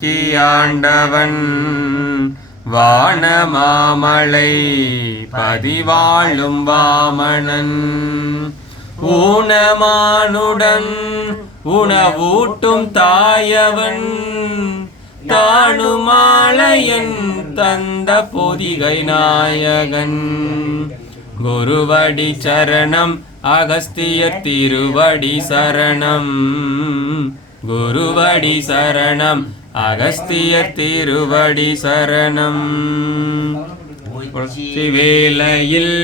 ஆண்டவன் வானமாமலை பதிவாழும் வாமனன் ஊனமானுடன் உணவூட்டும் தாயவன் தானுமாலையன் தந்த பொதிகை நாயகன் குருவடி சரணம் அகஸ்தியர் திருவடி சரணம் குருவடி சரணம் அகஸ்தியர் திருவடி சரணம். வேளையில்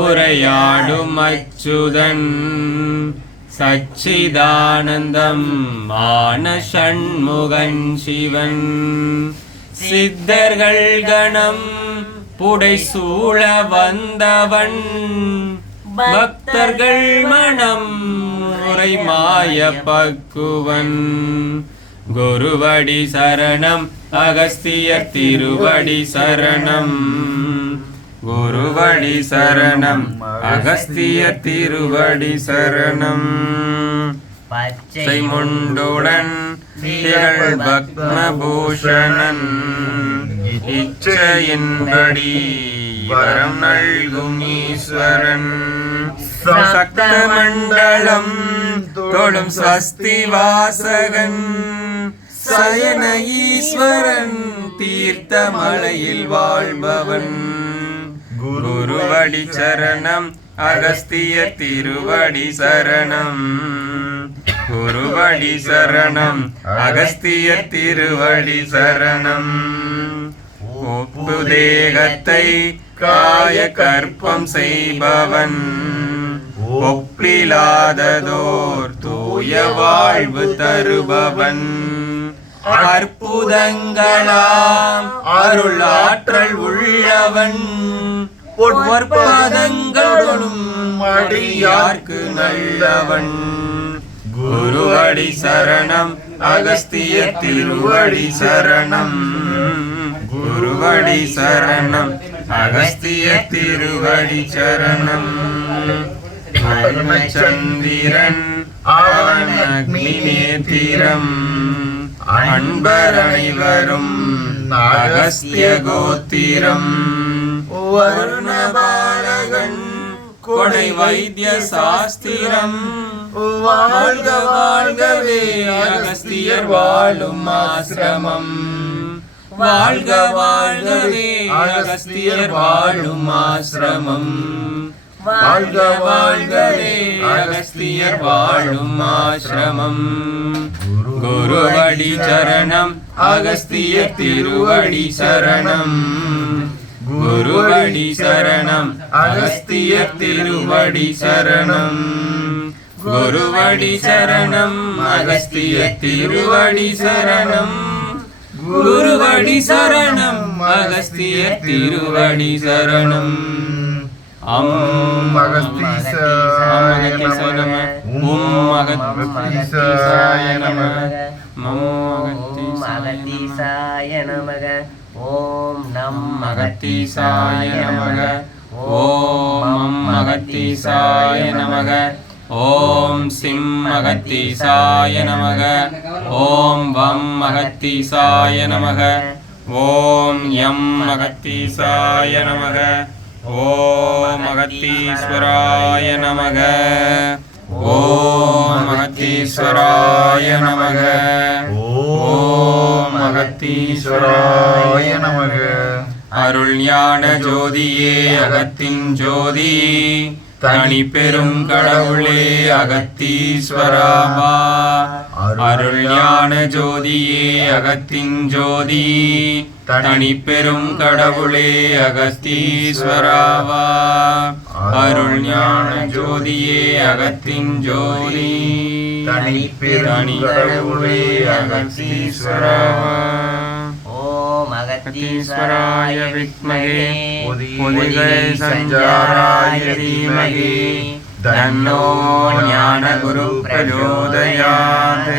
உரையாடும் அச்சுதன் சச்சிதானந்தம் மான ஷண்முகன் சிவன் சித்தர்கள் கணம் புடை சூழ வந்தவன் பக்தர்கள் மனம் உரை மாய பக்குவன் குருவடி சரணம் அகஸ்தியர் திருவடி சரணம் குருவடி சரணம் அகஸ்தியர் திருவடி சரணம். பச்சை முண்டுடன் திகழ் பத்மபூஷணன் இச்சையின்படி வரம் நல்கும் ஈஸ்வரன் சக்த மண்டலம் தொடும் ஸ்வஸ்தி வாசகன் சயன ஈஸ்வரன் தீர்த்த மலையில் வாழ்பவன் குருவடி சரணம் அகஸ்தியர் திருவடி சரணம் குருவடி சரணம் அகஸ்தியர் திருவடி சரணம். ஒப்பு தேகத்தை காய கற்பம் செய்பவன் ஒப்பிலாததோர் தூய வாழ்வு தருபவன் அற்புதங்களாம் அருள் ஆற்றல் உள்ளவன் பொற்பதங்களும் அடியார்க்கு நல்லவன் குருவடி சரணம் அகஸ்தியர் திருவடி சரணம் குருவடி சரணம் அகஸ்தியர் திருவடி சரணம். சந்திரன் அவன் அக்னி நேத்திரம் அன்பர் அனைவரும் அகஸ்திய கோத்திரம் வர்ணபாலகன் கொடை வைத்திய சாஸ்திரம் வாழ்க வாழ்கவே அகஸ்தியர் வாழும் ஆசிரமம் வாழ்க வாழ்கவே அகஸ்தியர் வாழும் ஆசிரமம் வாழ்க வாழ்கவே அகஸ்தியர் வாழும் ஆசிரமம். குருவடி சரணம் அகஸ்தியர் திருவடி சரணம் குருவடி சரணம் அகஸ்தியர் திருவடி சரணம் குருவடி சரணம் அகஸ்தியர் திருவடி சரணம் குருவடி சரணம் அகஸ்தியர் திருவடி சரணம். அகஸ்தீசாய நமக ஓம் நம் அகத்தீசாய நமக ஓம் அகத்தீசாய நமக ஓம் சிம் அகத்தீசாய நமக ஓம் வம் அகத்தீசாய நமக ஓம் யம் அகத்தீசாய நமக ஓம் அகத்தீஸ்வராய நமக ஓம் அகத்தீஸ்வராய நமக ஓம் அகத்தீஸ்வராய நமக. அருள் ஞான ஜோதியே அகத்தின் ஜோதி தனி பெரும் கடவுளே அகத்தீஸ்வராவா அருள் ஞான ஜோதியே அகத்தின் ஜோதி தனி பெரும் கடவுளே அகஸ்தீஸ்வராவா அருள் ஞான ஜோதியே அகத்தின் ஜோதி தனி கடவுளே அகஸ்தீஸ்வராவா. ஓம் அகத்தீஸ்வராய வித்மகே பொதிகை சஞ்சாராய தீமகி தன்னோ ஞான குரு பிரச்சோதயாத்.